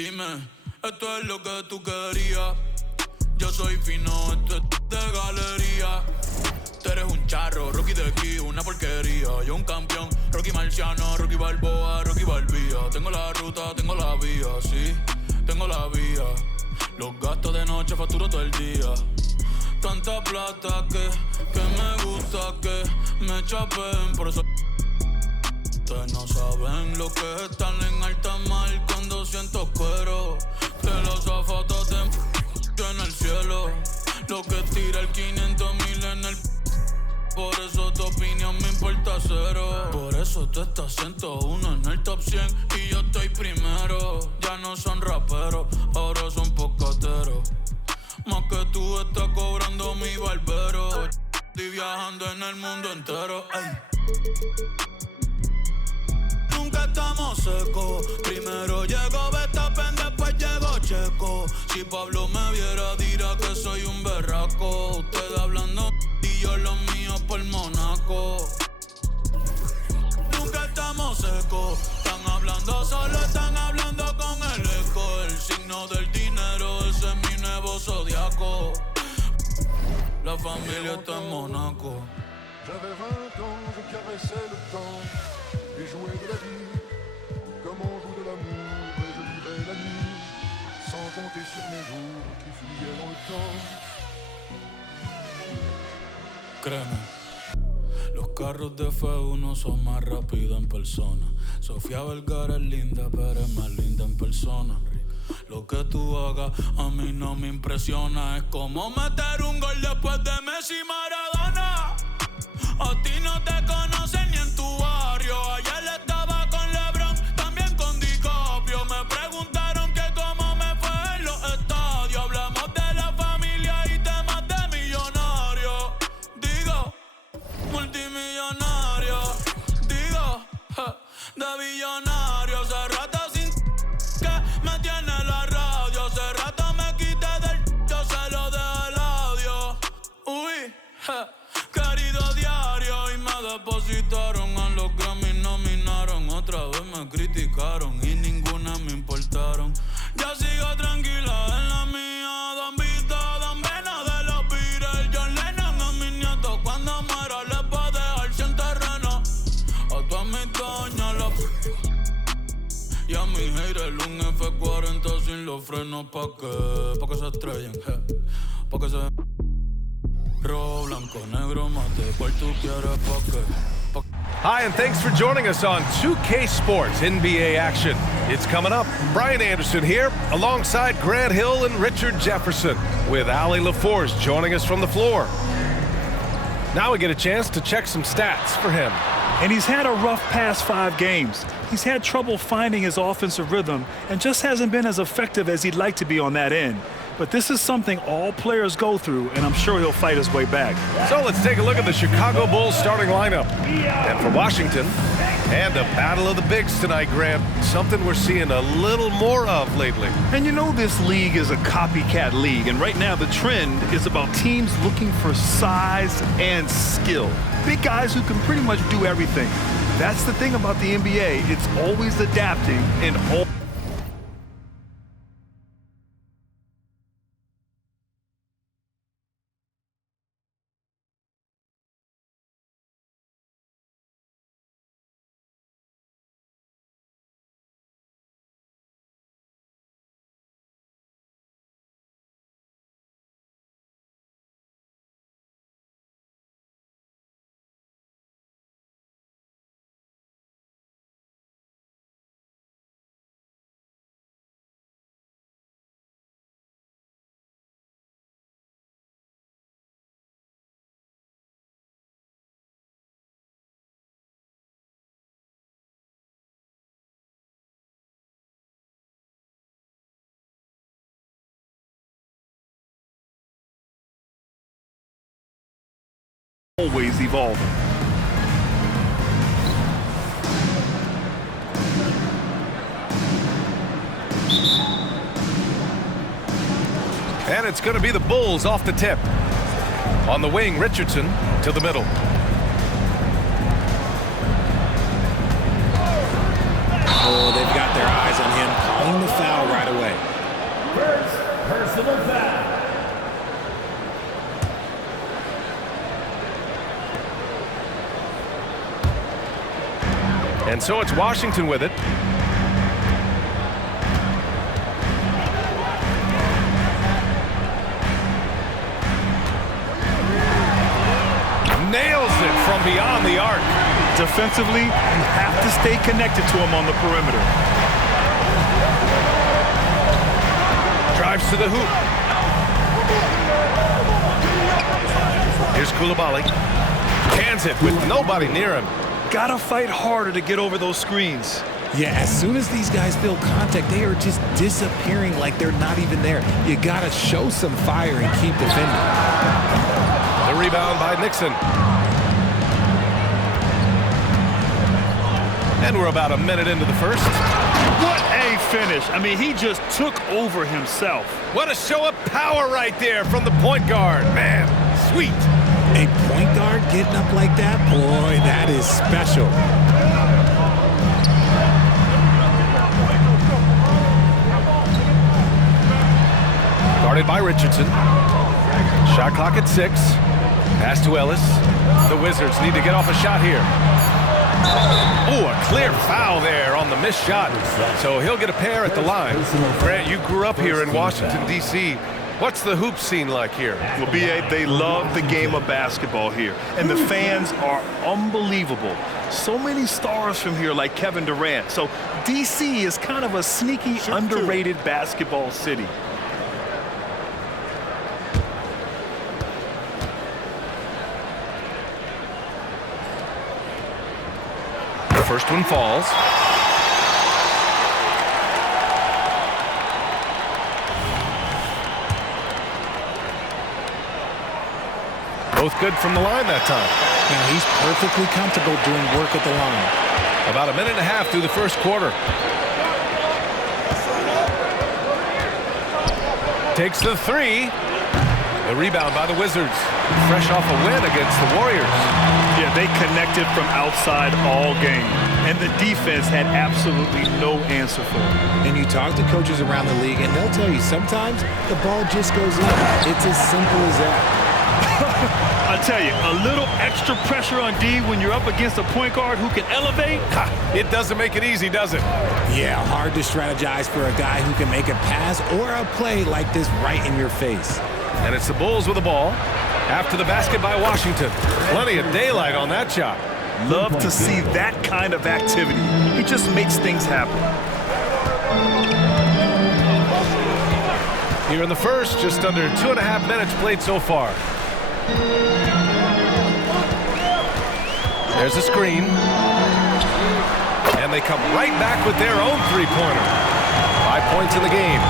Dime, esto es lo que tú querías. Yo soy fino, esto es de galería. Tú eres un charro, Rocky de aquí, una porquería. Yo un campeón, Rocky Marciano, Rocky Balboa, Rocky Balbía. Tengo la ruta, tengo la vía, sí, tengo la vía. Los gastos de noche facturo todo el día. Tanta plata que me gusta que me chapen. Por eso ustedes no saben lo que es estar en alta mar cuando siento cuero. Que los zapatos te en el cielo. Lo que tira el 500,000 en el. Por eso tu opinión me importa cero. Por eso tú estás 101 en el top 100 y yo estoy primero. Ya no son raperos, ahora son pocateros. Más que tú estás cobrando mi barbero. Estoy viajando en el mundo entero. Ey. Nunca estamos secos. Primero llegó Verstappen, después llegó Checo. Si Pablo me viera dirá que soy un berraco. Ustedes hablando y yo los míos por Monaco. Nunca estamos secos. Están hablando solo, están hablando con el eco. El signo del dinero, ese es mi nuevo zodiaco. La familia está en Monaco. J'avais 20 ans, je caressais le temps et jouais de la vie comme on joue de l'amour. Et je vivais la nuit sans compter sur mes jours qui fuyaient dans le temps. Créeme, los carros de F1 son más rápidos en persona. Sofía Vergara es linda, pero es más linda en persona. Lo que tú hagas a mí no me impresiona. Es como meter un gol después de Messi y Maradona. A ti no te conocen ni en tu barrio. Ayer estaba con LeBron, también con DiCaprio. Me preguntaron que cómo me fue en los estadios. Hablamos de la familia y temas de millonarios. Digo, multimillonario. Digo, de billonario. Hace rato sin que me tiene la radio. Hace rato me quité del yo se lo dejé el audio. Uy, querido diario. Y me depositaron a los Grammy, nominaron. Otra vez me criticaron y ninguna me importaron. Ya sigo tranquila en la mía. Don Vito, Don Vena de los Beatles. John Lennon a mis nietos cuando muera les va a dejar sin terreno. A todas mis doñas la y a mi haters un F40 sin los frenos pa' que se estrellen, pa' que se rojo, blanco, negro, mate, cual tú quieres pa' que. Hi, and thanks for joining us on 2K Sports NBA action. It's coming up. Brian Anderson here, alongside Grant Hill and Richard Jefferson, with Ali LaForce joining us from the floor. Now we get a chance to check some stats for him. And he's had a rough past 5 games. He's had trouble finding his offensive rhythm and just hasn't been as effective as he'd like to be on that end. But this is something all players go through, and I'm sure he'll fight his way back. So let's take a look at the Chicago Bulls starting lineup. And for Washington, and a battle of the bigs tonight, Graham. Something we're seeing a little more of lately. And you know this league is a copycat league, and right now the trend is about teams looking for size and skill. Big guys who can pretty much do everything. That's the thing about the NBA. It's always adapting and always evolving. And it's going to be the Bulls off the tip. On the wing, Richardson to the middle. Oh, they've got their eyes on him, calling the foul right away. First personal foul. And so it's Washington with it. Nails it from beyond the arc. Defensively, you have to stay connected to him on the perimeter. Drives to the hoop. Here's Coulibaly. Cans it with nobody near him. Gotta fight harder to get over those screens. Yeah, as soon as these guys feel contact, they are just disappearing like they're not even there. You gotta show some fire and keep defending. The rebound by Nixon. And we're about a minute into the first. What a finish. I mean, he just took over himself. What a show of power right there from the point guard. Man, sweet. A point guard getting up like that? Boy, that is special. Guarded by Richardson. Shot clock at 6. Pass to Ellis. The Wizards need to get off a shot here. Oh, a clear foul there on the missed shot. So he'll get a pair at the line. Grant, you grew up here in Washington, D.C. What's the hoop scene like here? Well, B.A., they love the game of basketball here. And the fans are unbelievable. So many stars from here like Kevin Durant. So D.C. is kind of a sneaky, underrated basketball city. First one falls. Both good from the line that time. And he's perfectly comfortable doing work at the line. About a minute and a half through the first quarter. Takes the 3. The rebound by the Wizards. Fresh off a win against the Warriors. Yeah, they connected from outside all game. And the defense had absolutely no answer for it. And you talk to coaches around the league, and they'll tell you sometimes the ball just goes in. It's as simple as that. I tell you, a little extra pressure on D when you're up against a point guard who can elevate. It doesn't make it easy, does it? Yeah, hard to strategize for a guy who can make a pass or a play like this right in your face. And it's the Bulls with the ball. After the basket by Washington. Plenty of daylight on that shot. Love to see that kind of activity. He just makes things happen. Here in the first, just under 2.5 minutes played so far. There's a screen. And they come right back with their own three-pointer. 5 points in the game.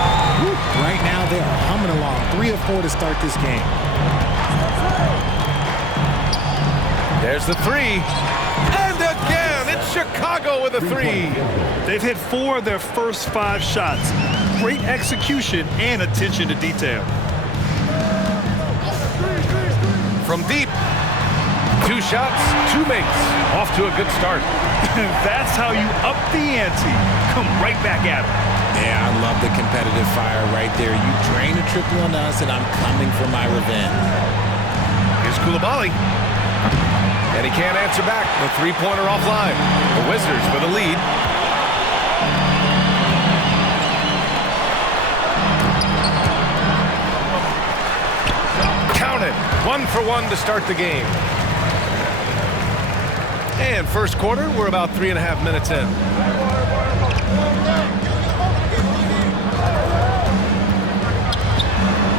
Right now, they are humming along. 3 of 4 to start this game. There's the 3. And again, it's Chicago with a 3. They've hit 4 of their first 5 shots. Great execution and attention to detail. From deep. 2 shots, 2 makes. Off to a good start. That's how you up the ante. Come right back at it. Yeah, I love the competitive fire right there. You drain a triple on us, and I'm coming for my revenge. Here's Coulibaly. And he can't answer back. The three-pointer offline. The Wizards with a lead. Count it. 1 for 1 to start the game. And first quarter, we're about 3.5 minutes in.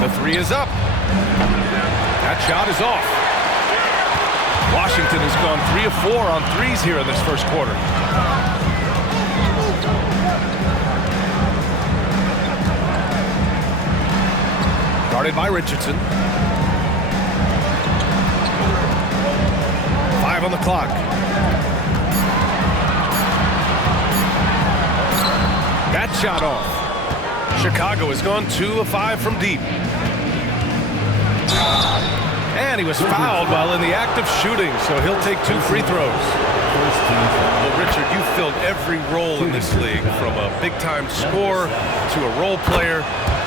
The 3 is up. That shot is off. Washington has gone 3 of 4 on threes here in this first quarter. Guarded by Richardson. 5 on the clock. That shot off. Chicago has gone 2 of 5 from deep. And he was fouled while in the act of shooting, so he'll take 2 free throws. first team foul. Well, Richard, you filled every role in this league, from a big-time scorer to a role player.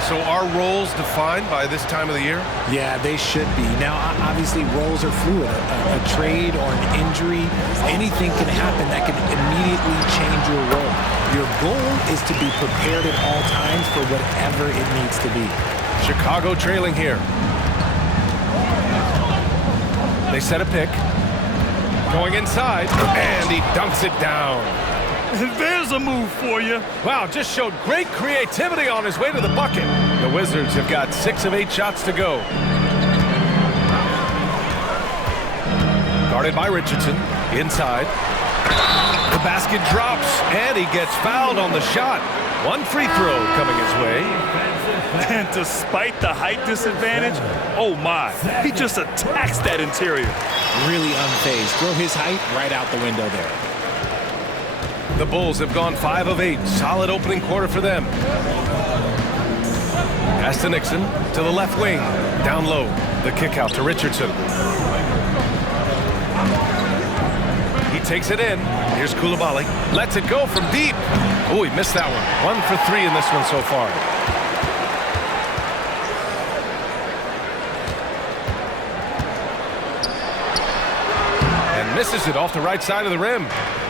So are roles defined by this time of the year? Yeah, they should be. Now, obviously, roles are fluid. A trade or an injury, anything can happen that can immediately change your role. Your goal is to be prepared at all times for whatever it needs to be. Chicago trailing here. They set a pick. Going inside, and he dunks it down. There's a move for you. Wow, just showed great creativity on his way to the bucket. The Wizards have got 6 of 8 shots to go. Guarded by Richardson. Inside. The basket drops, and he gets fouled on the shot. One free throw coming his way. And despite the height disadvantage, oh my, he just attacks that interior. Really unfazed. Throw his height right out the window there. The Bulls have gone 5 of 8. Solid opening quarter for them. Pass to Nixon, to the left wing. Down low, the kick out to Richardson. He takes it in. Here's Coulibaly. Lets it go from deep. Oh, he missed that one. 1 for 3 in this one so far. And misses it off the right side of the rim.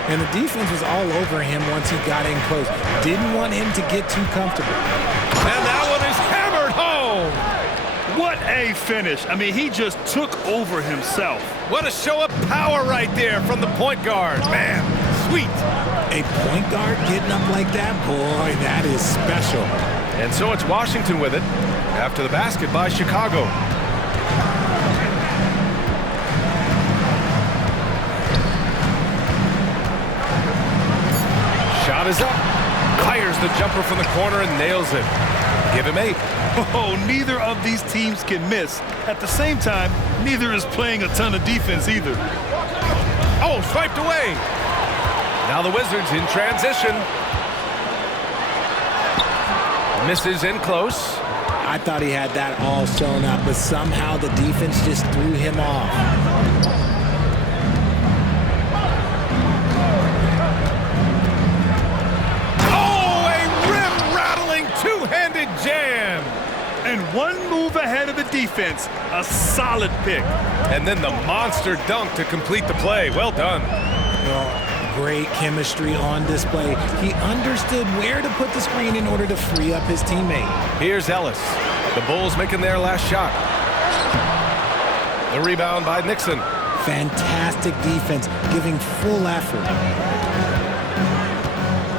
And the defense was all over him once he got in close. Didn't want him to get too comfortable. And that one is hammered home. What a finish. I mean, he just took over himself. What a show of power right there from the point guard. Man, sweet. A point guard getting up like that? Boy, that is special. And so it's Washington with it after the basket by Chicago. Shot is up. Fires the jumper from the corner and nails it. Give him 8. Oh, neither of these teams can miss. At the same time, neither is playing a ton of defense either. Oh, swiped away. Now the Wizards in transition. Misses in close. I thought he had that all sewn up, but somehow the defense just threw him off. Two-handed jam. And one move ahead of the defense. A solid pick. And then the monster dunk to complete the play. Well done. Well, great chemistry on display. He understood where to put the screen in order to free up his teammate. Here's Ellis. The Bulls making their last shot. The rebound by Nixon. Fantastic defense, giving full effort.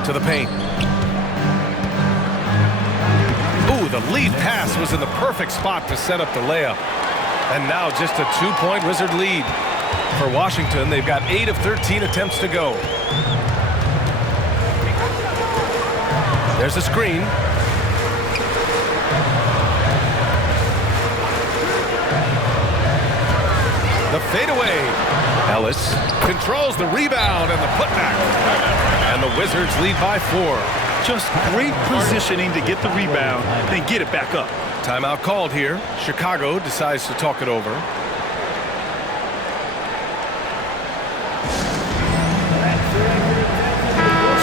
To the paint. Ooh, the lead pass was in the perfect spot to set up the layup. And now just a 2-point Wizard lead. For Washington, they've got 8 of 13 attempts to go. There's a screen. The fadeaway. Ellis controls the rebound and the putback. And the Wizards lead by 4. Just great positioning to get the rebound, then get it back up. Timeout called here. Chicago decides to talk it over.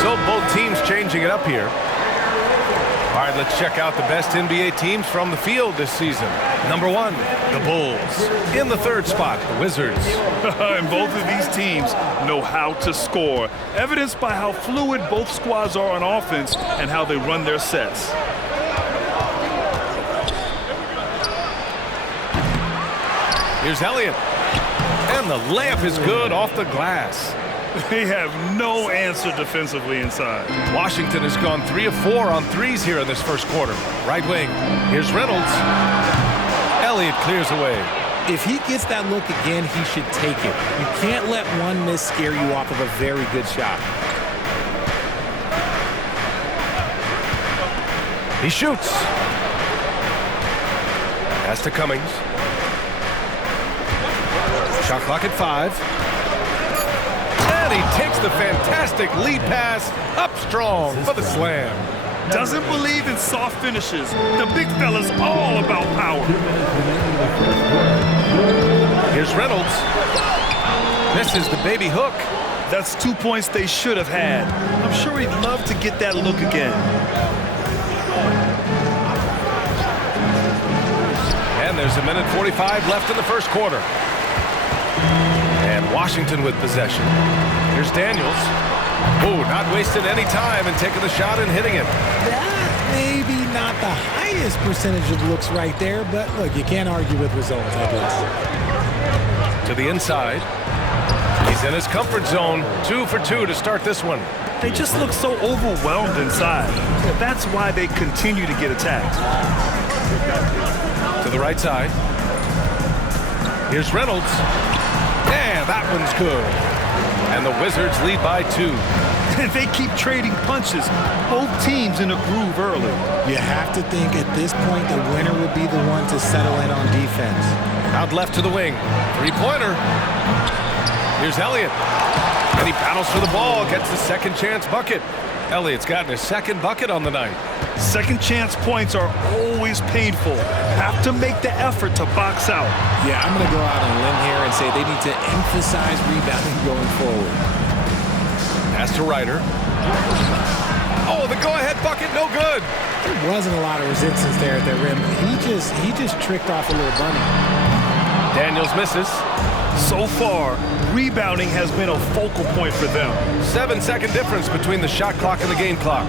So both teams changing it up here. All right, let's check out the best NBA teams from the field this season. Number 1, the Bulls. In the 3rd spot, the Wizards. And both of these teams know how to score, evidenced by how fluid both squads are on offense and how they run their sets. Here's Elliott. And the layup is good off the glass. They have no answer defensively inside. Washington has gone 3 of 4 on threes here in this first quarter. Right wing. Here's Reynolds. Elliott clears away. If he gets that look again, he should take it. You can't let one miss scare you off of a very good shot. He shoots. Pass to Cummings. Shot clock at 5. And he takes the fantastic lead pass up strong for the slam. Doesn't believe in soft finishes. The big fella's all about power. Here's Reynolds. Misses the baby hook. That's 2 points they should have had. I'm sure he'd love to get that look again. And there's a minute 45 left in the first quarter. And Washington with possession. Here's Daniels. Oh, not wasting any time and taking the shot and hitting it. That maybe not the highest percentage of looks right there, but look, you can't argue with results, I guess. To the inside. He's in his comfort zone. 2 for 2 to start this one. They just look so overwhelmed inside. That's why they continue to get attacked. To the right side. Here's Reynolds. Yeah, that one's good. And the Wizards lead by 2. They keep trading punches. Both teams in a groove early. You have to think at this point the winner would be the one to settle in on defense. Out left to the wing. Three-pointer. Here's Elliott. And he battles for the ball, gets the second chance bucket. Elliott's gotten his second bucket on the night. Second chance points are always painful. Have to make the effort to box out. Yeah, I'm going to go out on a limb here and say they need to emphasize rebounding going forward. Pass to Ryder. Oh, the go-ahead bucket, no good. There wasn't a lot of resistance there at the rim. He just tricked off a little bunny. Daniels misses. So far, rebounding has been a focal point for them. 7-second difference between the shot clock and the game clock.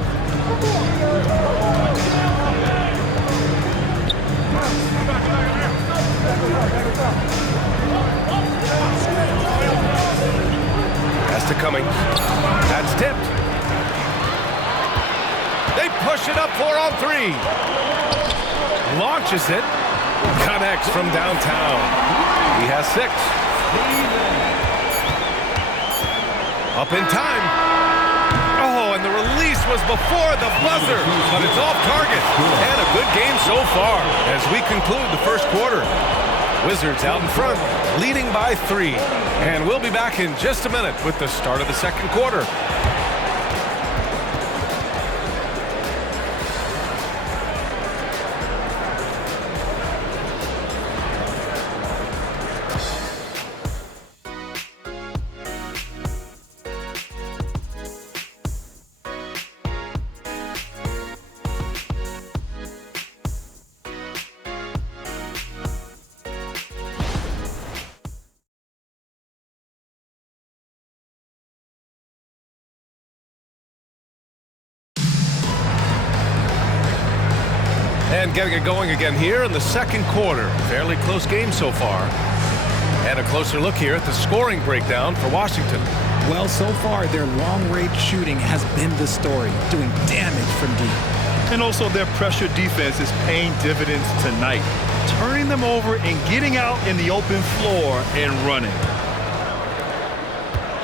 Pass to Cummings. That's tipped. They push it up 4 on 3. Launches it. Connects from downtown. He has 6. Up in time. Oh, and the release was before the buzzer, but it's off target. And a good game so far as we conclude the first quarter. Wizards out in front, leading by 3. And we'll be back in just a minute with the start of the second quarter. And getting it going again here in the second quarter. Fairly close game so far. And a closer look here at the scoring breakdown for Washington. Well, so far, their long-range shooting has been the story, doing damage from deep. And also their pressure defense is paying dividends tonight, turning them over and getting out in the open floor and running.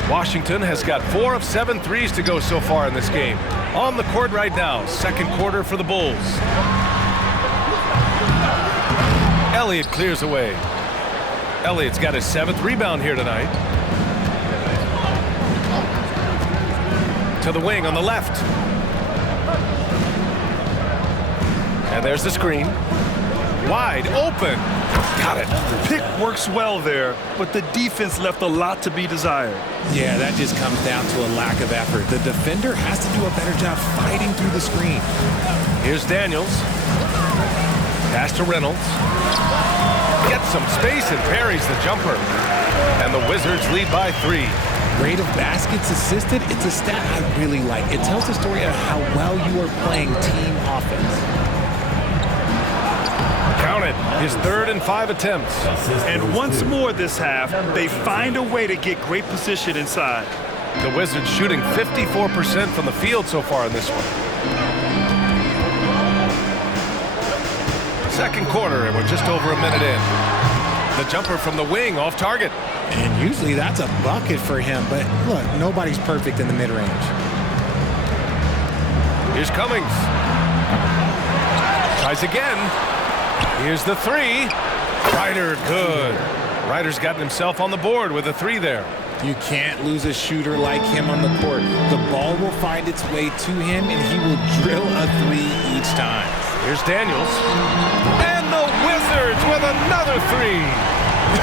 Washington has got 4 of 7 threes to go so far in this game. On the court right now, second quarter for the Bulls. Elliott clears away. Elliott's got his 7th rebound here tonight. To the wing on the left. And there's the screen. Wide open. Got it. Pick works well there, but the defense left a lot to be desired. Yeah, that just comes down to a lack of effort. The defender has to do a better job fighting through the screen. Here's Daniels. Pass to Reynolds. Gets some space and parries the jumper. And the Wizards lead by 3. Rate of baskets assisted, it's a stat I really like. It tells the story of how well you are playing team offense. Count it. His 3rd and 5 attempts. And once more this half, they find a way to get great position inside. The Wizards shooting 54% from the field so far in this one. Second quarter, and we're just over a minute in. The jumper from the wing off target. And usually that's a bucket for him, but look, nobody's perfect in the mid-range. Here's Cummings. Tries again. Here's the 3. Ryder, good. Ryder's gotten himself on the board with a 3 there. You can't lose a shooter like him on the court. The ball will find its way to him, and he will drill a 3 each time. Here's Daniels. And the Wizards with another 3.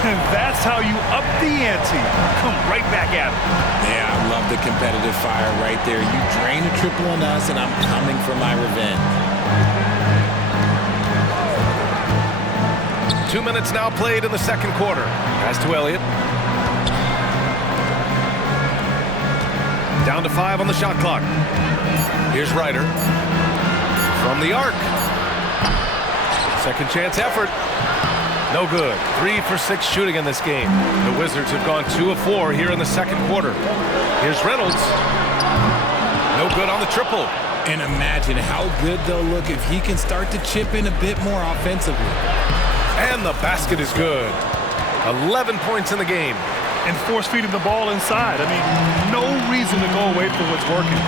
And that's how you up the ante. Come right back at him. Yeah, I love the competitive fire right there. You drain a triple on us, and I'm coming for my revenge. 2 minutes now played in the second quarter. Pass to Elliott. Down to 5 on the shot clock. Here's Ryder. From the arc. Second chance effort. No good. 3 for 6 shooting in this game. The Wizards have gone 2 of 4 here in the second quarter. Here's Reynolds. No good on the triple. And imagine how good they'll look if he can start to chip in a bit more offensively. And the basket is good. 11 points in the game. And force feeding the ball inside. I mean, no reason to go away from what's working.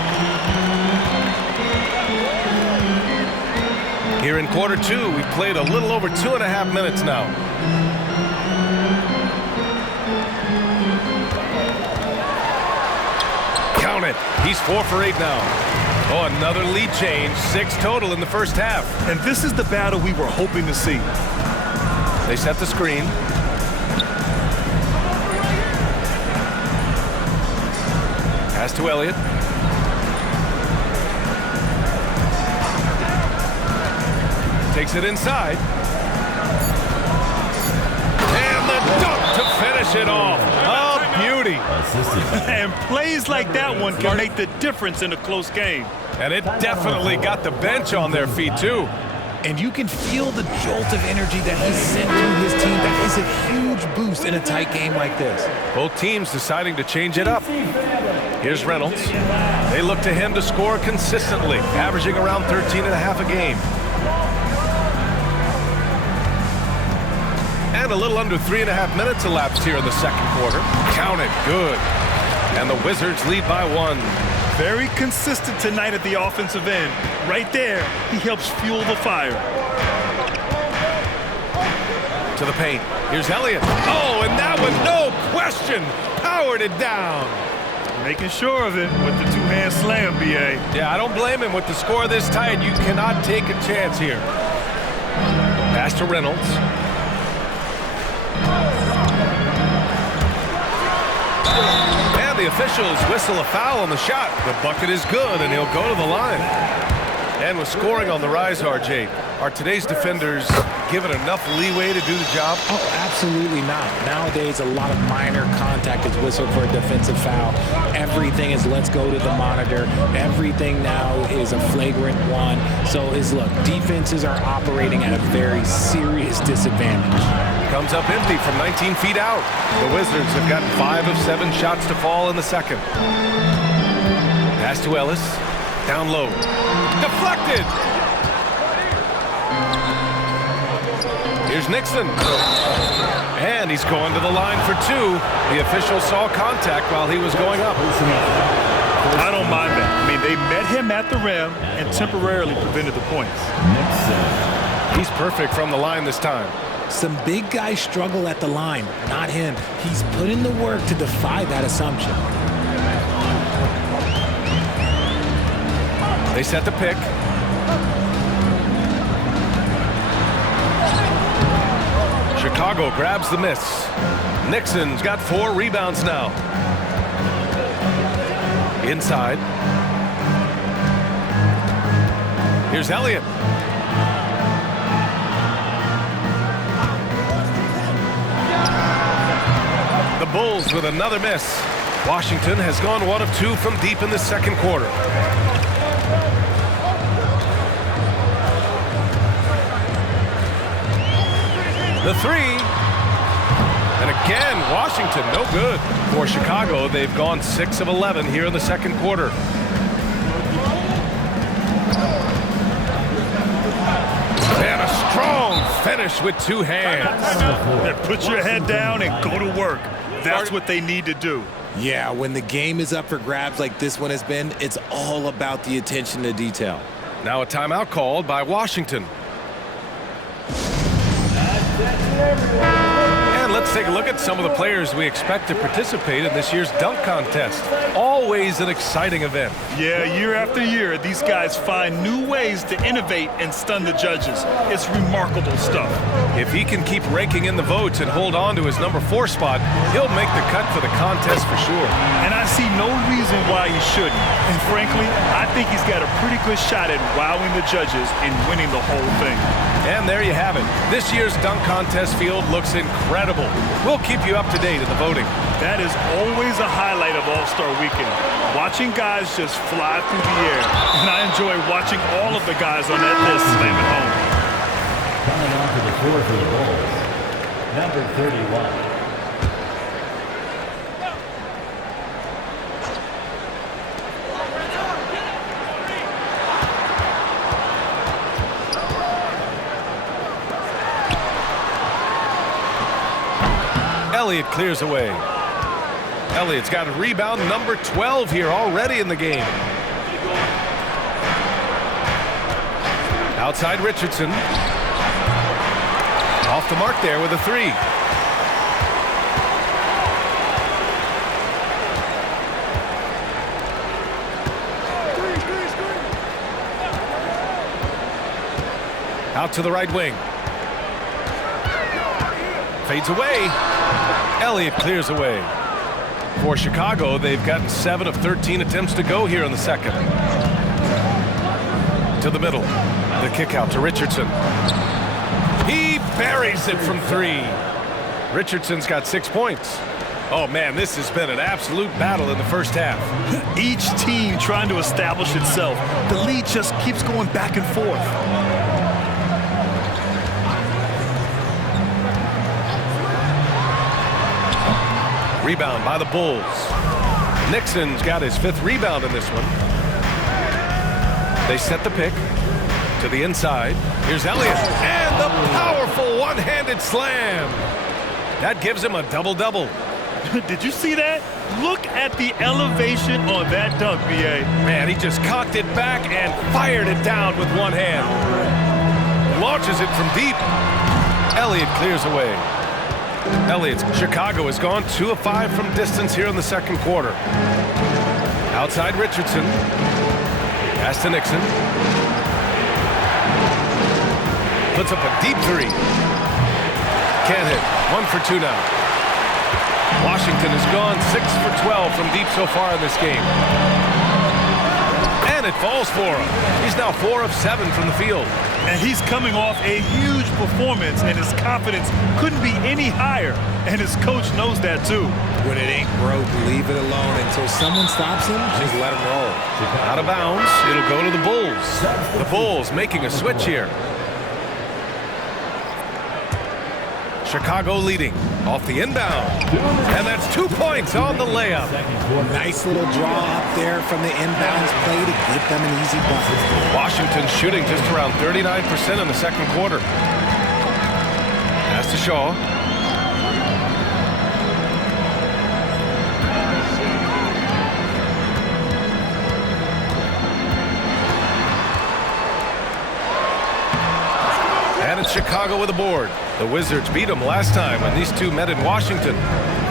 Here in quarter 2, we've played a little over 2.5 minutes now. Count it. He's 4 for 8 now. Oh, another lead change. 6 total in the first half. And this is the battle we were hoping to see. They set the screen. Pass to Elliott. Takes it inside. And the dunk to finish it off. Oh, beauty. And plays like that one can make the difference in a close game. And it definitely got the bench on their feet, too. And you can feel the jolt of energy that he sent through his team. That is a huge boost in a tight game like this. Both teams deciding to change it up. Here's Reynolds. They look to him to score consistently, averaging around 13.5 a game. And a little under 3.5 minutes elapsed here in the second quarter. Count it. Good. And the Wizards lead by 1. Very consistent tonight at the offensive end. Right there, he helps fuel the fire. To the paint. Here's Elliott. Oh, and that one, no question, powered it down. Making sure of it with the two-hand slam, B.A. Yeah, I don't blame him. With the score this tight, you cannot take a chance here. Pass to Reynolds. The officials whistle a foul on the shot. The bucket is good, and he'll go to the line. And with scoring on the rise, RJ, are today's defenders given enough leeway to do the job? Oh, absolutely not. Nowadays, a lot of minor contact is whistled for a defensive foul. Everything is let's go to the monitor. Everything now is a flagrant 1. So, look, defenses are operating at a very serious disadvantage. Comes up empty from 19 feet out. The Wizards have gotten 5 of 7 shots to fall in the second. Pass to Ellis. Down low. Deflected! Here's Nixon. And he's going to the line for 2. The official saw contact while he was going up. I don't mind that. I mean, they met him at the rim and temporarily prevented the points. He's perfect from the line this time. Some big guys struggle at the line, not him. He's put in the work to defy that assumption. They set the pick. Chicago grabs the miss. Nixon's got 4 rebounds now. Inside. Here's Elliott. The Bulls with another miss. Washington has gone 1 of 2 from deep in the second quarter. The 3. And again, Washington, no good. For Chicago, they've gone 6 of 11 here in the second quarter. And a strong finish with 2 hands. Put your head down and go to work. That's what they need to do. Yeah, when the game is up for grabs like this one has been, it's all about the attention to detail. Now a timeout called by Washington. And let's take a look at some of the players we expect to participate in this year's dunk contest. Always an exciting event. Yeah, year after year, these guys find new ways to innovate and stun the judges. It's remarkable stuff. If he can keep raking in the votes and hold on to his number 4 spot, he'll make the cut for the contest for sure. And I see no reason why he shouldn't. And frankly, I think he's got a pretty good shot at wowing the judges and winning the whole thing. And there you have it. This year's dunk contest field looks incredible. We'll keep you up to date in the voting. That is always a highlight of All-Star Weekend. Watching guys just fly through the air. And I enjoy watching all of the guys on that list slam it home. Coming onto the floor for the Bulls, number 31. Elliott clears away. Elliott's got a rebound number 12 here already in the game. Outside Richardson. Off the mark there with a 3. Out to the right wing. Fades away. Elliott clears away. For Chicago, they've gotten 7 of 13 attempts to go here in the second. To the middle. The kick out to Richardson. He buries it from 3. Richardson's got 6 points. Oh, man, this has been an absolute battle in the first half. Each team trying to establish itself. The lead just keeps going back and forth. Rebound by the Bulls. Nixon's got his 5th rebound in this one. They set the pick to the inside. Here's Elliott. And the powerful one-handed slam. That gives him a double-double. Did you see that? Look at the elevation on that dunk, B.A. Man, he just cocked it back and fired it down with one hand. Launches it from deep. Elliott clears away. Elliott's Chicago has gone 2 of 5 from distance here in the second quarter. Outside Richardson. Pass to Nixon. Puts up a deep 3. Can't hit. 1 for 2 now. Washington has gone 6 for 12 from deep so far in this game. And it falls for him. He's now 4 of 7 from the field. And he's coming off a huge performance, and his confidence couldn't be any higher. And his coach knows that, too. When it ain't broke, leave it alone. Until someone stops him, just let him roll. Out of bounds, it'll go to the Bulls. The Bulls making a switch here. Chicago leading off the inbound. And that's 2 points on the layup. Nice little draw up there from the inbounds play to give them an easy bucket. Washington shooting just around 39% in the second quarter. Pass to Shaw. And it's Chicago with a board. The Wizards beat them last time when these two met in Washington.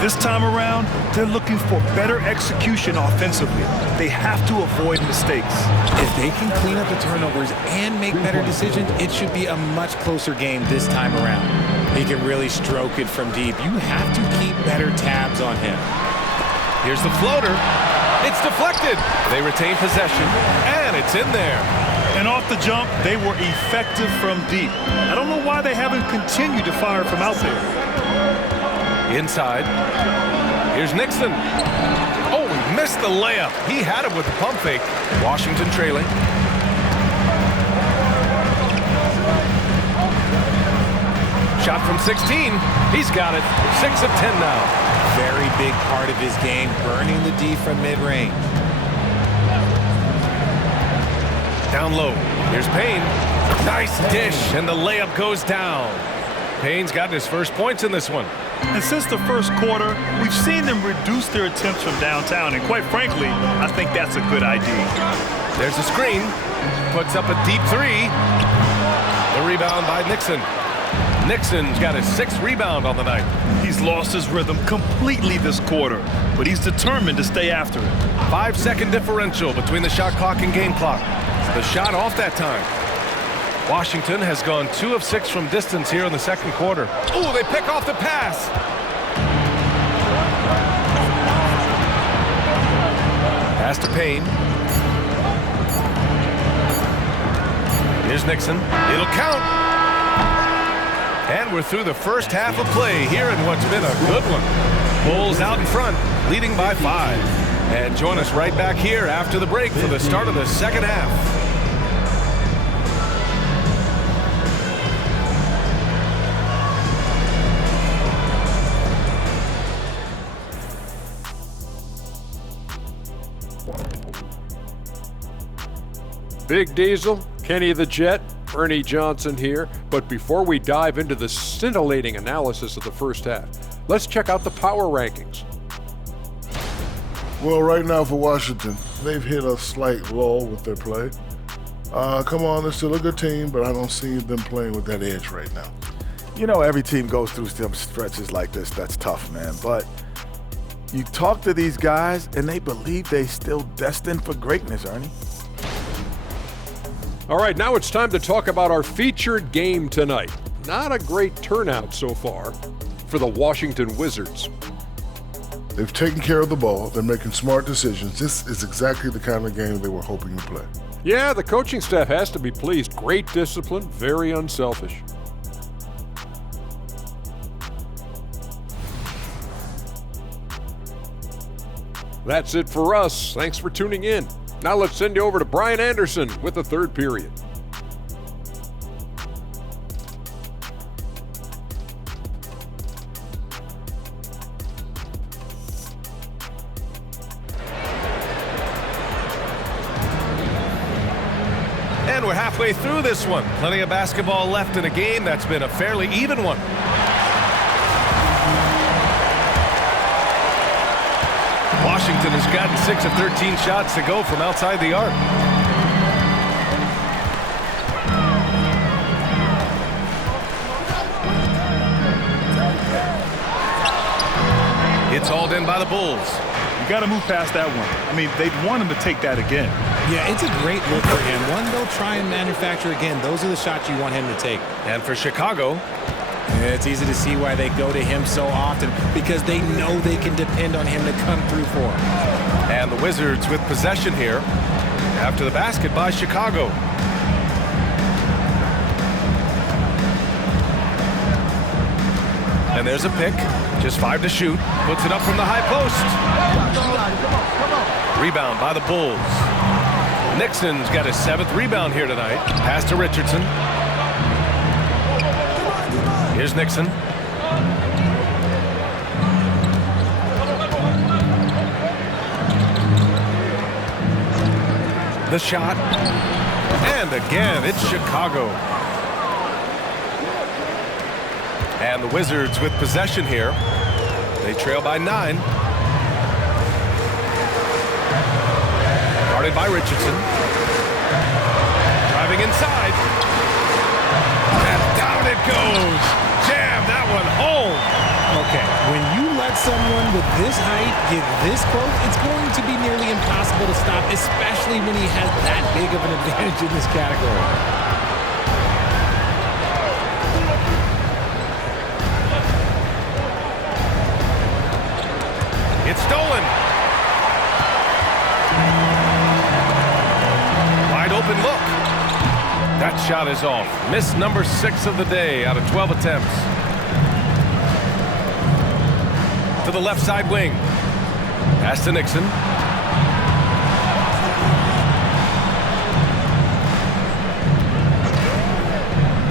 This time around, they're looking for better execution offensively. They have to avoid mistakes. If they can clean up the turnovers and make better decisions, it should be a much closer game this time around. He can really stroke it from deep. You have to keep better tabs on him. Here's the floater. It's deflected. They retain possession, and it's in there. And off the jump, they were effective from deep. I don't know why they haven't continued to fire from out there. Inside. Here's Nixon. Oh, he missed the layup. He had him with the pump fake. Washington trailing. Shot from 16. He's got it. 6 of 10 now. Very big part of his game, burning the D from mid-range. Down low. Here's Payne. Nice dish, and the layup goes down. Payne's gotten his first points in this one. And since the first quarter, we've seen them reduce their attempts from downtown, and quite frankly, I think that's a good idea. There's a screen. Puts up a deep 3. The rebound by Nixon. Nixon's got his 6th rebound on the night. He's lost his rhythm completely this quarter, but he's determined to stay after it. 5-second differential between the shot clock and game clock. The shot off that time. Washington has gone 2 of 6 from distance here in the second quarter. Oh, they pick off the pass. Pass to Payne. Here's Nixon. It'll count. And we're through the first half of play here in what's been a good one. Bulls out in front, leading by 5. And join us right back here after the break for the start of the second half. Big Diesel, Kenny the Jet, Ernie Johnson here. But before we dive into the scintillating analysis of the first half, let's check out the power rankings. Well, right now for Washington, they've hit a slight lull with their play. Come on, they're still a good team, but I don't see them playing with that edge right now. You know, every team goes through some stretches like this. That's tough, man. But you talk to these guys, and they believe they're still destined for greatness, Ernie. All right, now it's time to talk about our featured game tonight. Not a great turnout so far for the Washington Wizards. They've taken care of the ball. They're making smart decisions. This is exactly the kind of game they were hoping to play. Yeah, the coaching staff has to be pleased. Great discipline, very unselfish. That's it for us. Thanks for tuning in. Now let's send you over to Brian Anderson with the third period. And we're halfway through this one. Plenty of basketball left in a game that's been a fairly even one. Washington has gotten 6 of 13 shots to go from outside the arc. It's hauled in by the Bulls. You got to move past that one. I mean, they'd want him to take that again. Yeah, it's a great look for him. One they'll try and manufacture again. Those are the shots you want him to take. And for Chicago, it's easy to see why they go to him so often, because they know they can depend on him to come through for them. And the Wizards with possession here after the basket by Chicago. And there's a pick. Just 5 to shoot. Puts it up from the high post. Rebound by the Bulls. Nixon's got his 7th rebound here tonight. Pass to Richardson. Here's Nixon. The shot. And again, it's Chicago. And the Wizards with possession here. They trail by 9. Guarded by Richardson. Driving inside. And down it goes. Jam that one home. Okay, when you let someone with this height get this close, it's going to be nearly impossible to stop, especially when he has that big of an advantage in this category. It's stolen. Wide open look. That shot is off. Miss number 6 of the day out of 12 attempts. To the left side wing. Pass to Nixon.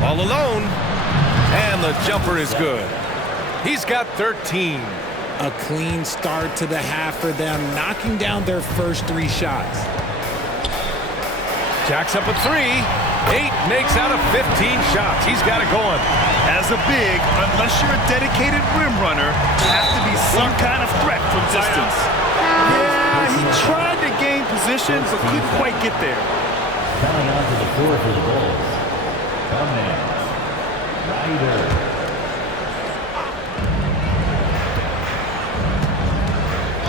All alone. And the jumper is good. He's got 13. A clean start to the half for them, knocking down their first 3 shots. Jacks up a 3. 8 makes out of 15 shots. He's got it going. As a big, unless you're a dedicated rim runner, you have to be some kind of threat from distance. Yeah, he tried to gain position, but couldn't quite get there. Coming onto the floor for the Bulls, Gomez, Ryder.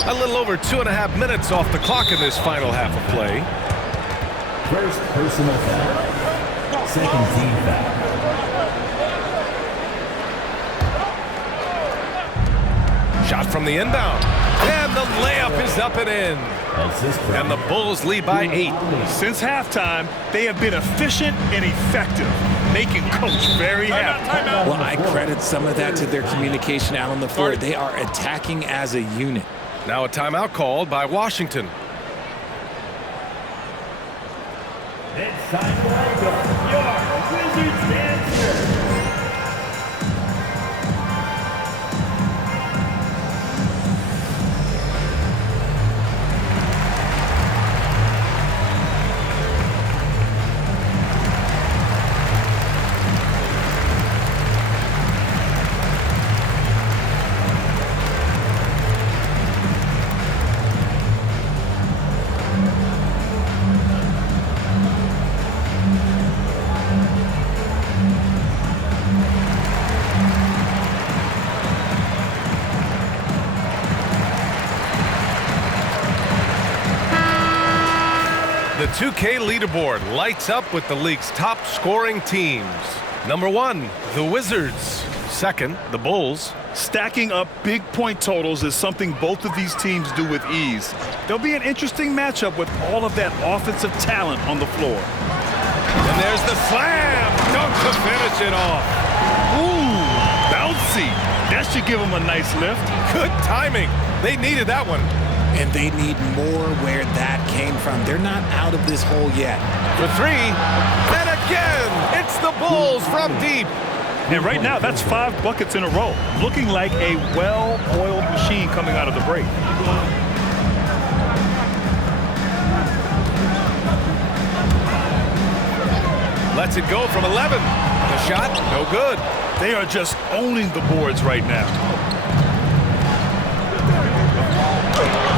A little over 2.5 minutes off the clock in this final half of play. First personal foul. Second team foul. Shot from the inbound. And the layup is up and in. And the Bulls lead by 8. Since halftime, they have been efficient and effective, making Coach very happy. Well, I credit some of that to their communication out on the floor. They are attacking as a unit. Now a timeout called by Washington. It's time to welcome your Wizards dancer. The 2K leaderboard lights up with the league's top scoring teams. Number 1, the Wizards. Second, the Bulls. Stacking up big point totals is something both of these teams do with ease. There'll be an interesting matchup with all of that offensive talent on the floor. And there's the slam! Dunk to finish it off. Ooh, bouncy. That should give them a nice lift. Good timing. They needed that one. And they need more where that came from. They're not out of this hole yet. For 3, and again, it's the Bulls from deep. And right now, that's 5 buckets in a row, looking like a well-oiled machine coming out of the break. Lets it go from 11. The shot, no good. They are just owning the boards right now.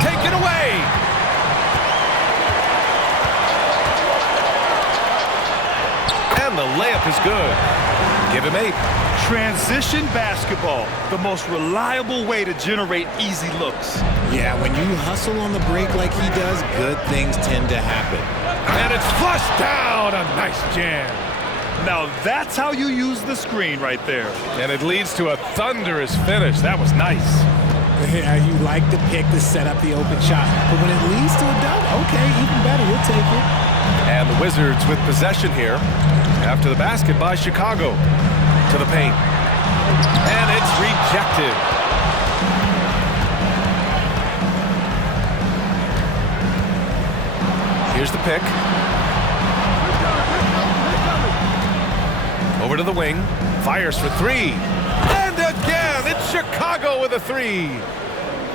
Take it away. And the layup is good. Give him 8. Transition basketball, the most reliable way to generate easy looks. Yeah, when you hustle on the break like he does, good things tend to happen. And it's flushed down. A nice jam. Now that's how you use the screen right there. And it leads to a thunderous finish. That was nice. Yeah, you like the pick to set up the open shot. But when it leads to a dunk, okay, even better, we'll take it. And the Wizards with possession here after the basket by Chicago. To the paint. And it's rejected. Here's the pick. Over to the wing. Fires for 3. And again, it's Chicago with a 3.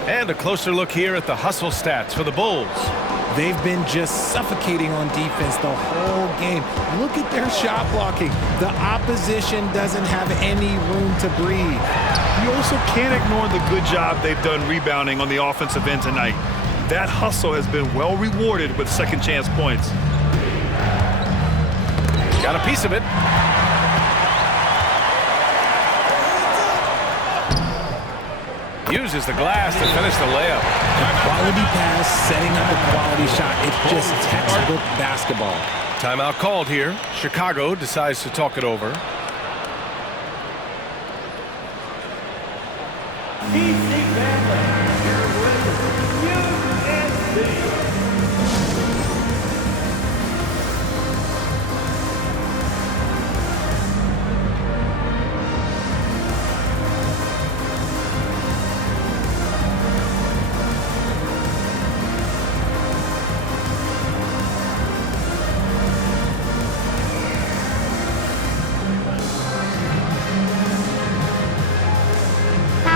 And a closer look here at the hustle stats for the Bulls. They've been just suffocating on defense the whole game. Look at their shot blocking. The opposition doesn't have any room to breathe. You also can't ignore the good job they've done rebounding on the offensive end tonight. That hustle has been well rewarded with second chance points. Got a piece of it. Uses the glass to finish the layup. A quality pass, setting up a quality shot. It's just textbook basketball. Timeout called here. Chicago decides to talk it over.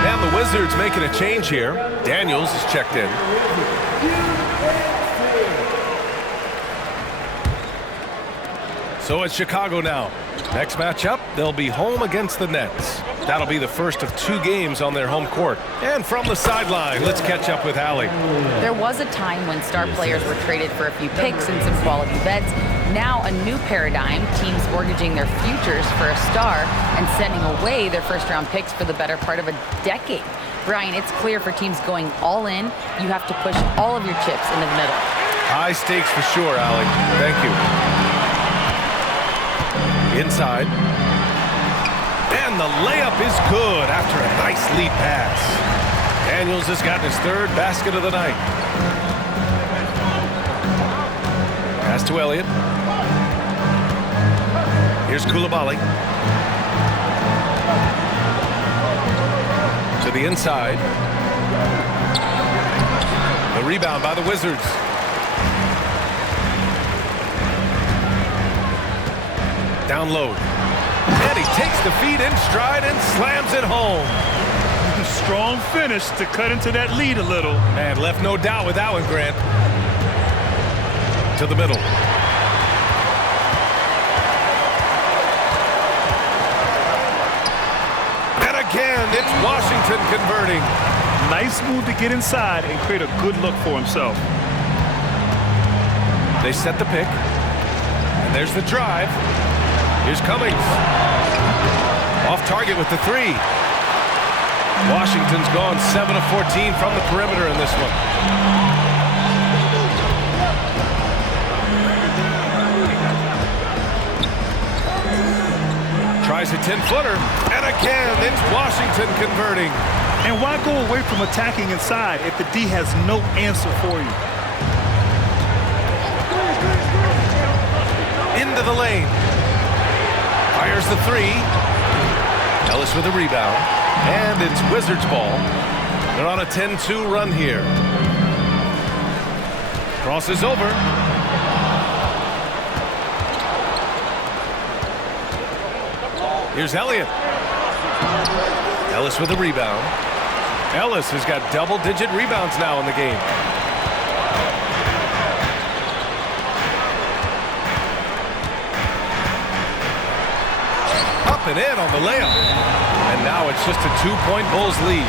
And the Wizards making a change here. Daniels is checked in. So it's Chicago now. Next matchup, they'll be home against the Nets. That'll be the first of 2 games on their home court. And from the sideline, let's catch up with Allie. There was a time when star players were traded for a few picks and some quality vets. Now a new paradigm, teams mortgaging their futures for a star and sending away their first-round picks for the better part of a decade. Brian, it's clear for teams going all in, you have to push all of your chips into the middle. High stakes for sure, Allie. Thank you. Inside. And the layup is good after a nice lead pass. Daniels has gotten his third basket of the night. Pass to Elliott. Here's Coulibaly. To the inside. The rebound by the Wizards. Down low. And he takes the feed in stride and slams it home. Strong finish to cut into that lead a little. And left no doubt with that one, Grant. To the middle. And again, it's Washington converting. Nice move to get inside and create a good look for himself. They set the pick. And there's the drive. Here's Cummings. Off target with the three. Washington's gone 7 of 14 from the perimeter in this one. Tries a 10-footer. And again, it's Washington converting. And why go away from attacking inside if the D has no answer for you? Into the lane. Fires the three. Ellis with a rebound. And it's Wizards ball. They're on a 10-2 run here. Crosses over. Here's Elliott. Ellis with a rebound. Ellis has got double-digit rebounds now in the game. Up and in on the layup. And now it's just a 2-point Bulls lead.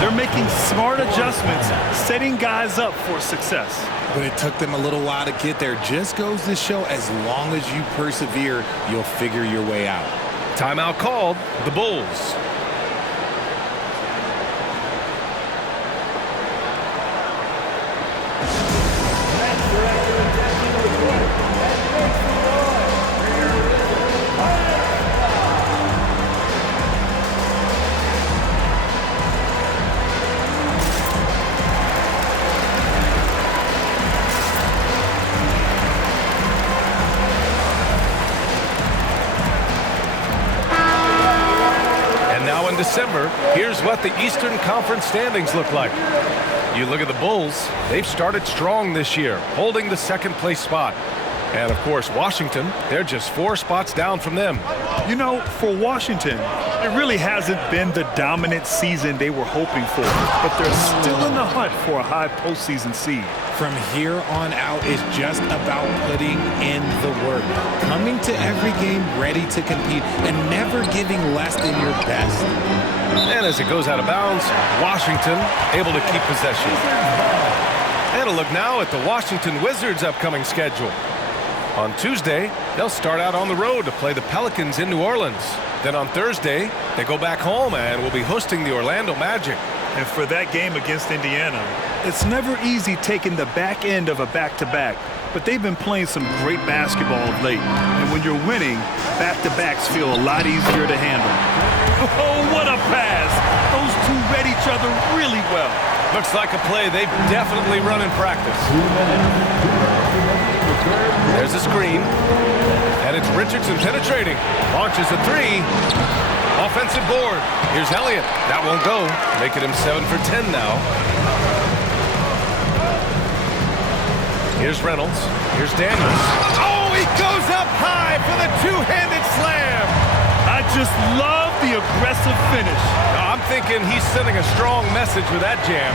They're making smart adjustments, setting guys up for success. But it took them a little while to get there. Just goes to show, as long as you persevere, you'll figure your way out. Timeout called, the Bulls. December, here's what the Eastern Conference standings look like. You look at the Bulls, they've started strong this year, holding the second place spot. And of course, Washington, they're just 4 spots down from them. You know, for Washington, it really hasn't been the dominant season they were hoping for, but they're still in the hunt for a high postseason seed. From here on out, it's just about putting in the work. Coming to every game ready to compete and never giving less than your best. And as it goes out of bounds, Washington able to keep possession. And a look now at the Washington Wizards' upcoming schedule. On Tuesday, they'll start out on the road to play the Pelicans in New Orleans. Then on Thursday, they go back home and will be hosting the Orlando Magic. And for that game against Indiana, it's never easy taking the back end of a back-to-back, but they've been playing some great basketball of late. And when you're winning, back-to-backs feel a lot easier to handle. Oh, what a pass! Those two read each other really well. Looks like a play they've definitely run in practice. There's a screen, and it's Richardson penetrating. Launches a three. Offensive board. Here's Elliott. That won't go. Making him 7 for 10 now. Here's Reynolds. Here's Daniels. Oh, he goes up high for the two-handed slam. I just love the aggressive finish. I'm thinking he's sending a strong message with that jam.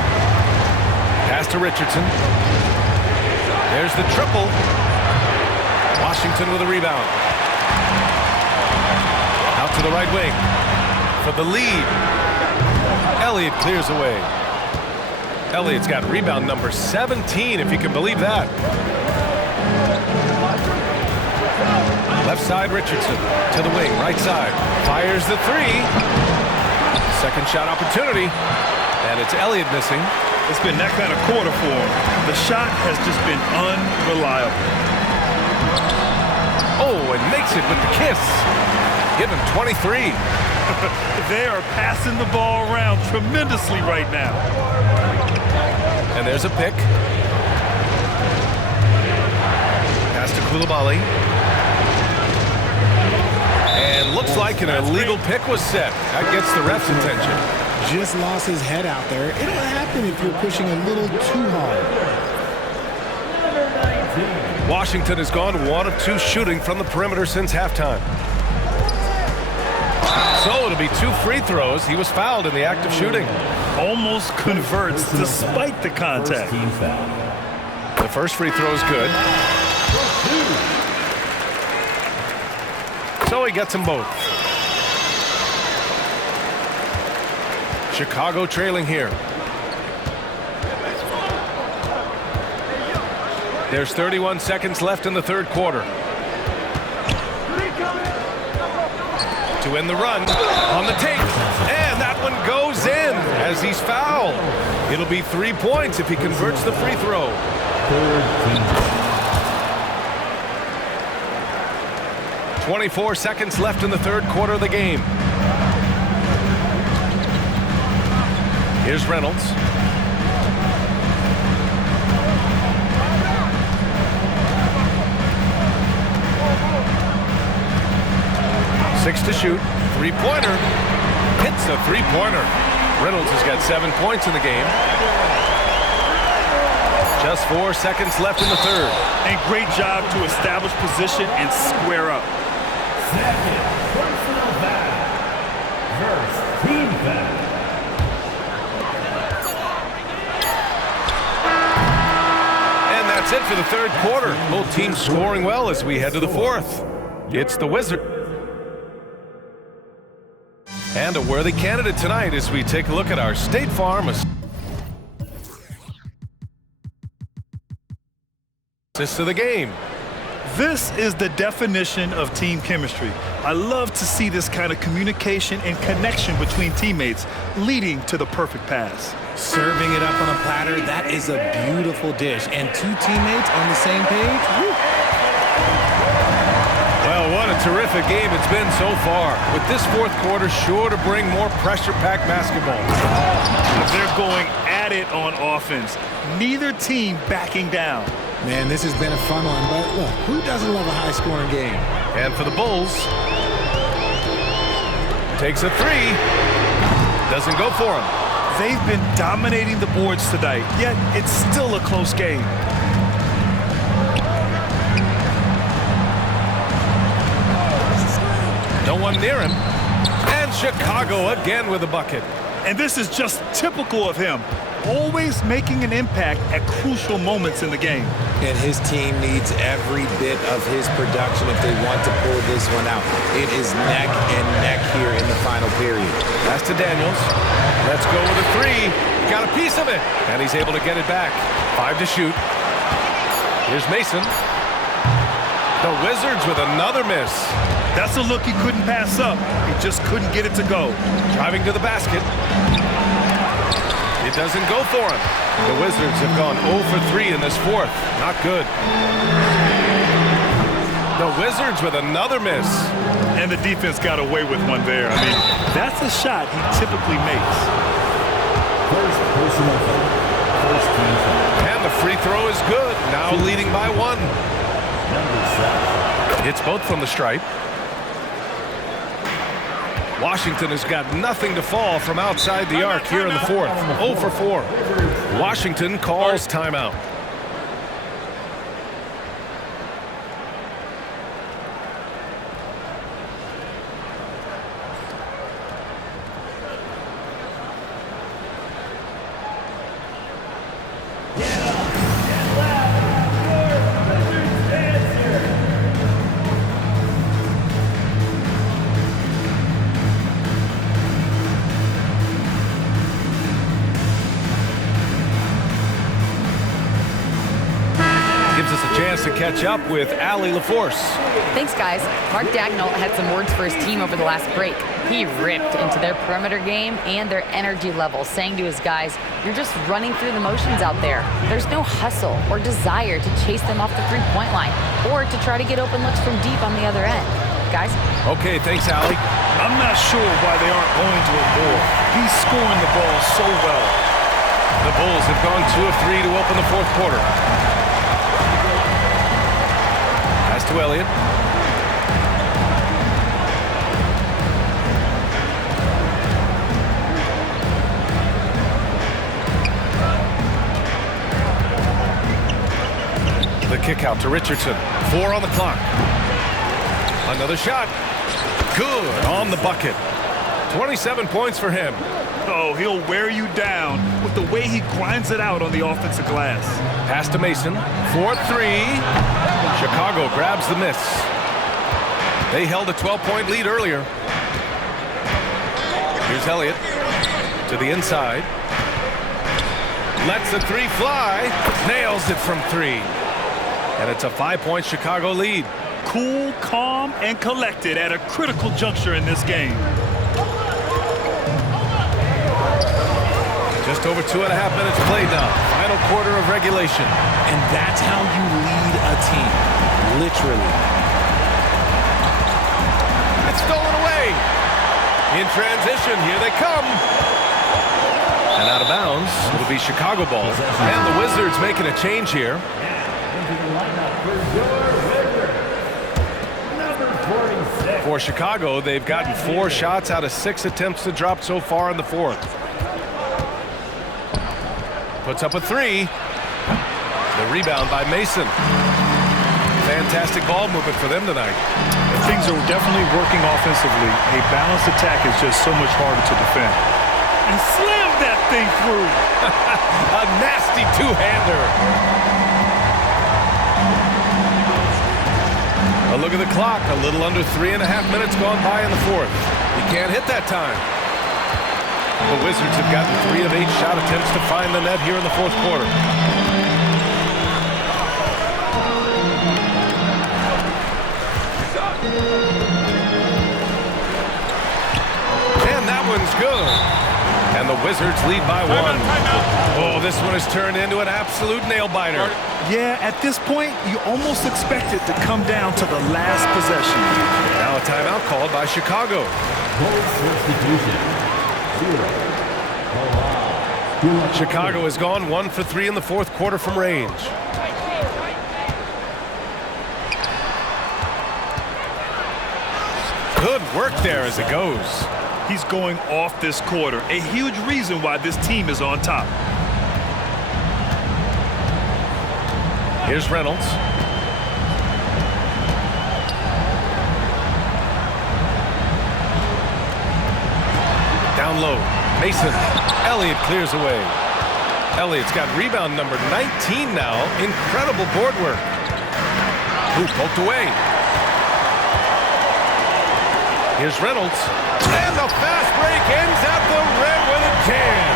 Pass to Richardson. There's the triple. Washington with a rebound. Out to the right wing for the lead. Elliott clears away. Elliott's got rebound number 17, if you can believe that. Left side, Richardson to the wing, right side. Fires the three. Second shot opportunity, and it's Elliott missing. It's been that kind of quarter for him. The shot has just been unreliable. Oh, and makes it with the kiss. Give him 23. They are passing the ball around tremendously right now. And there's a pick. Pass to Koulibaly. And looks like an illegal pick was set. That gets the ref's attention. Just lost his head out there. It'll happen if you're pushing a little too hard. Washington has gone 1 of 2 shooting from the perimeter since halftime. So it'll be 2 free throws. He was fouled in the act of shooting. Almost converts despite the contact. The first free throw is good. So he gets them both. Chicago trailing here. There's 31 seconds left in the third quarter. To end the run on the take. And that one goes in as he's fouled. It'll be 3 points if he converts the free throw. 24 seconds left in the third quarter of the game. Here's Reynolds. Six to shoot. Three-pointer. Hits a three-pointer. Reynolds has got 7 points in the game. Just 4 seconds left in the third. And great job to establish position and square up. Second personal foul. First team foul. And that's it for the third quarter. Both teams scoring well as we head to the fourth. It's the Wizards. And a worthy candidate tonight as we take a look at our State Farm assist of the game. This is the definition of team chemistry. I love to see this kind of communication and connection between teammates leading to the perfect pass. Serving it up on a platter, that is a beautiful dish. And 2 teammates on the same page. Woo. Well, what a terrific game it's been so far. With this fourth quarter sure to bring more pressure-packed basketball. They're going at it on offense. Neither team backing down. Man, this has been a fun one, but look, who doesn't love a high-scoring game? And for the Bulls, takes a three, doesn't go for him. They've been dominating the boards tonight, yet it's still a close game. No one near him. And Chicago again with a bucket. And this is just typical of him. Always making an impact at crucial moments in the game. And his team needs every bit of his production if they want to pull this one out. It is neck and neck here in the final period. Pass to Daniels. Let's go with a three. Got a piece of it. And he's able to get it back. 5 to shoot. Here's Mason. The Wizards with another miss. That's a look he couldn't pass up. He just couldn't get it to go. Driving to the basket. It doesn't go for him. The Wizards have gone 0 for 3 in this fourth. Not good. The Wizards with another miss. And the defense got away with one there. I mean, that's a shot he typically makes. First personal foul. First team foul. And the free throw is good. Now leading by 1. Number 7. It's both from the stripe. Washington has got nothing to fall from outside the arc here in the fourth. 0 for 4. Washington calls timeout. to catch up with Allie LaForce. Thanks, guys. Mark Dagnall had some words for his team over the last break. He ripped into their perimeter game and their energy level, saying to his guys, "You're just running through the motions out there. There's no hustle or desire to chase them off the three-point line or to try to get open looks from deep on the other end." Guys? Okay, thanks, Allie. I'm not sure why they aren't going to it more. He's scoring the ball so well. The Bulls have gone 2 of 3 to open the fourth quarter. Pass to Elliott. The kick out to Richardson. 4 on the clock. Another shot. Good on the bucket. 27 points for him. Oh, he'll wear you down with the way he grinds it out on the offensive glass. Pass to Mason. 4-3. Chicago grabs the miss. They held a 12-point lead earlier. Here's Elliott to the inside. Lets the three fly. Nails it from 3. And it's a 5-point Chicago lead. Cool, calm, and collected at a critical juncture in this game. Just over 2.5 minutes played now. Final quarter of regulation. And that's how you lead a team. Literally. It's stolen away. In transition, here they come. And out of bounds, it'll be Chicago ball. And the Wizards making a change here. For Chicago, they've gotten 4 shots out of 6 attempts to drop so far in the fourth. Puts up a 3. The rebound by Mason. Fantastic ball movement for them tonight. Things are definitely working offensively. A balanced attack is just so much harder to defend. And slam that thing through. A nasty two-hander. A look at the clock. A little under 3.5 minutes gone by in the fourth. He can't hit that time. The Wizards have gotten 3 of 8 shot attempts to find the net here in the fourth quarter. And that one's good. And the Wizards lead by 1. Oh, this one has turned into an absolute nail-biter. Yeah, at this point, you almost expect it to come down to the last possession. Now a timeout called by Chicago. Chicago has gone 1 for 3 in the fourth quarter from range. Good work there as it goes. He's going off this quarter, a huge reason why this team is on top. Here's Reynolds. Down low. Mason. Elliott clears away. Elliott's got rebound number 19 now. Incredible board work. Ooh, poked away. Here's Reynolds. And the fast break ends at the rim with a jam.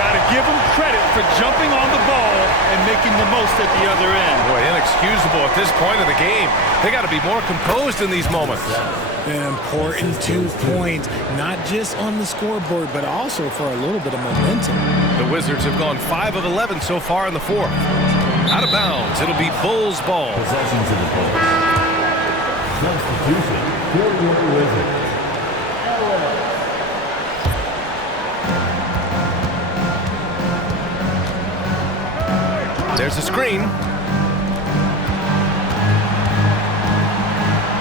Got to give him credit for jumping on the ball and making the most at the other end. Boy, inexcusable at this point of the game. They got to be more composed in these moments. An important 2 points, not just on the scoreboard, but also for a little bit of momentum. The Wizards have gone 5 of 11 so far in the fourth. Out of bounds, it'll be Bulls ball. Possession to the Bulls. Substitution for your Wizards. There's a screen.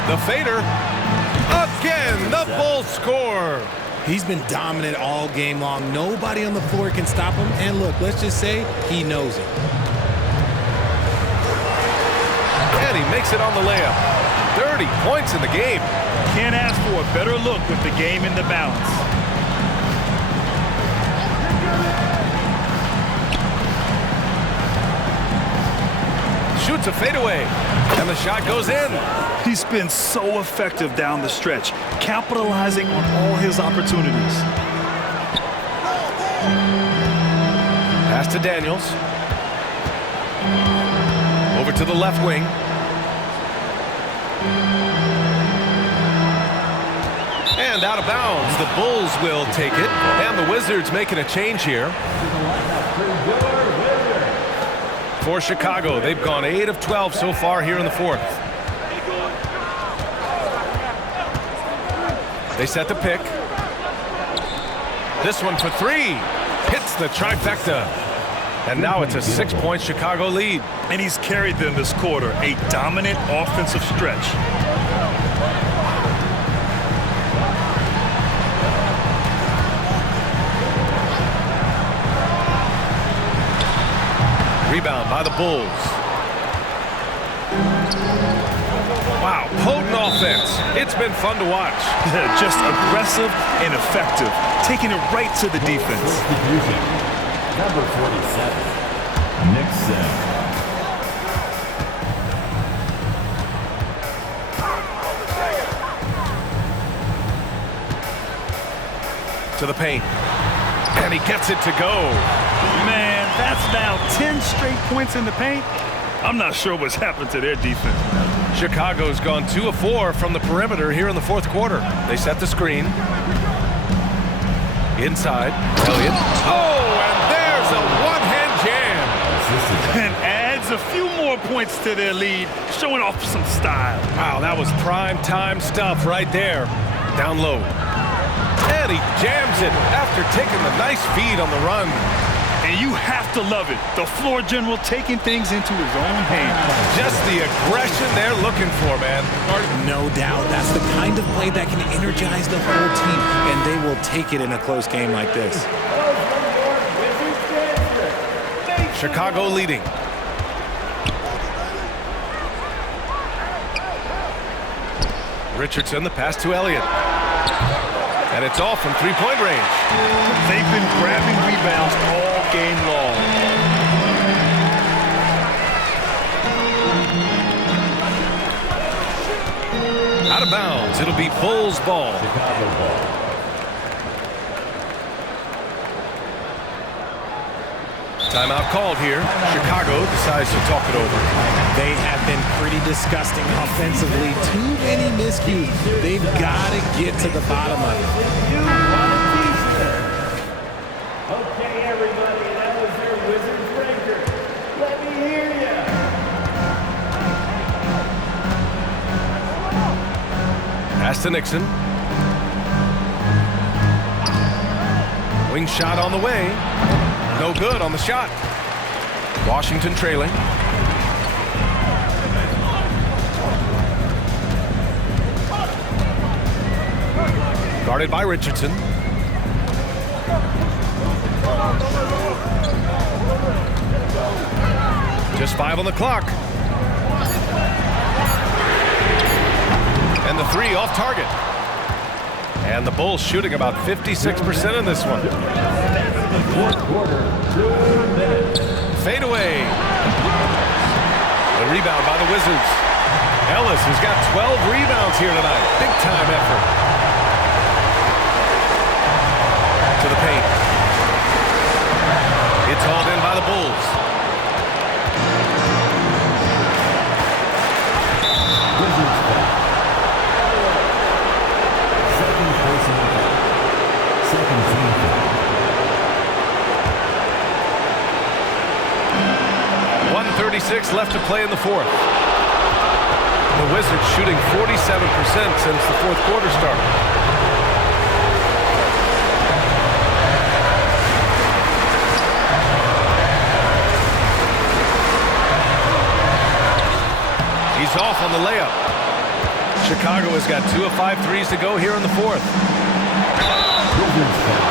The fader. Again, the Bulls score. He's been dominant all game long. Nobody on the floor can stop him. And look, let's just say he knows it. And he makes it on the layup. 30 points in the game. Can't ask for a better look with the game in the balance. Shoots a fadeaway, and the shot goes in. He's been so effective down the stretch, capitalizing on all his opportunities. Pass to Daniels. over to the left wing. And out of bounds. The Bulls will take it. And the Wizards making a change here. For Chicago, they've gone 8 of 12 so far here in the fourth. They set the pick. This one for three. Hits the trifecta. And now it's a 6-point Chicago lead. And he's carried them this quarter. A dominant offensive stretch. Rebound by the Bulls. Wow, potent offense. It's been fun to watch. Just aggressive and effective. Taking it right to the defense. Number 47, Nixon. To the paint. And he gets it to go. Man, that's now 10 straight points in the paint. I'm not sure what's happened to their defense. Chicago's gone 2 of 4 from the perimeter here in the fourth quarter. They set the screen. Inside, Elliott. Oh, and there's a one-hand jam. And adds a few more points to their lead, showing off some style. Wow, that was prime time stuff right there. Down low. And he jams it after taking the nice feed on the run. And you have to love it. The floor general taking things into his own hands. Just the aggression they're looking for, man. No doubt. That's the kind of play that can energize the whole team, and they will take it in a close game like this. Chicago leading. Richardson, the pass to Elliott. And it's all from three-point range. They've been grabbing rebounds all game long. Out of bounds. It'll be Bulls ball. Chicago ball. Timeout called here. Chicago decides to talk it over. They have been pretty disgusting offensively. Too many miscues. They've got to get to the bottom of it. Okay, everybody, that was your Wizards record. Let me hear ya. Pass to Nixon. Wing shot on the way. No good on the shot. Washington trailing. Guarded by Richardson. Just 5 on the clock. And the 3 off target. And the Bulls shooting about 56% in this one. Fourth quarter, 2 minutes. Fade away. The rebound by the Wizards. Ellis has got 12 rebounds here tonight. Big time effort. To the paint. It's hauled in by the Bulls. Wizards back. Second personal foul. Second team foul. 1:36 left to play in the fourth. The Wizards shooting 47% since the fourth quarter started. He's off on the layup. Chicago has got 2 of 5 threes to go here in the fourth. Wizards foul.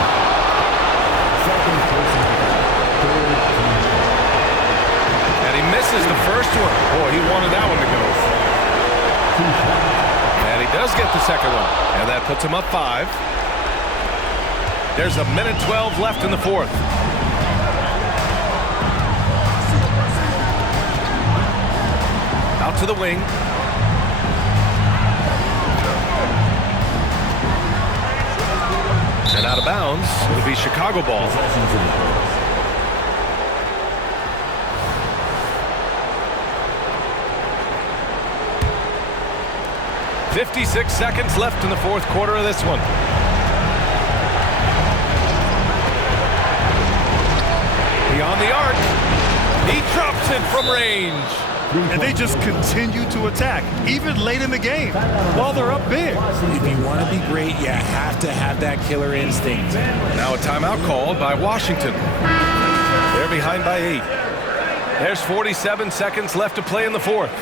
Second personal foul. Third team foul. And he misses the first one. Boy, he wanted that one to go. And he does get the second one. And that puts him up 5. There's a minute 12 left in the fourth. Out to the wing. And out of bounds. It'll be Chicago ball. Possession to the Bulls. 56 seconds left in the fourth quarter of this one. Beyond the arc. He drops it from range. And they just continue to attack, even late in the game, while they're up big. If you want to be great, you have to have that killer instinct. Now a timeout called by Washington. They're behind by 8. There's 47 seconds left to play in the fourth.